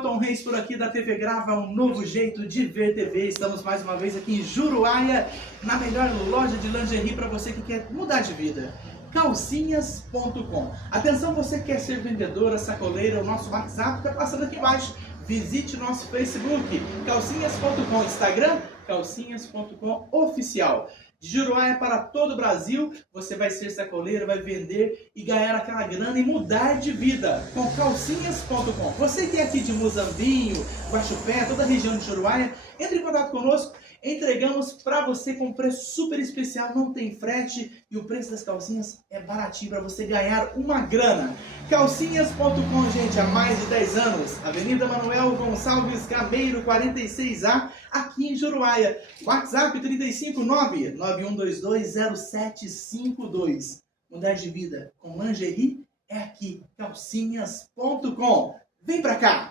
Elton Reis por aqui da TV Grava, um novo jeito de ver TV. Estamos mais uma vez aqui em Juruáia, na melhor loja de lingerie para você que quer mudar de vida. Calcinhas.com. Atenção, você que quer ser vendedora, sacoleira, o nosso WhatsApp está passando aqui embaixo. Visite o nosso Facebook, calcinhas.com, Instagram, calcinhas.com oficial. De Juruáia para todo o Brasil, você vai ser sacoleiro, vai vender e ganhar aquela grana e mudar de vida com calcinhas.com. Você que é aqui de Muzambinho, Guaxupé, toda a região de Juruáia, entre em contato conosco. Entregamos para você com preço super especial, não tem frete e o preço das calcinhas é baratinho para você ganhar uma grana. Calcinhas.com, gente, há mais de 10 anos. Avenida Manuel Gonçalves Gameiro, 46A, aqui em Juruáia. WhatsApp 359-9122-0752. Mudar de vida com lingerie é aqui, calcinhas.com. Vem pra cá!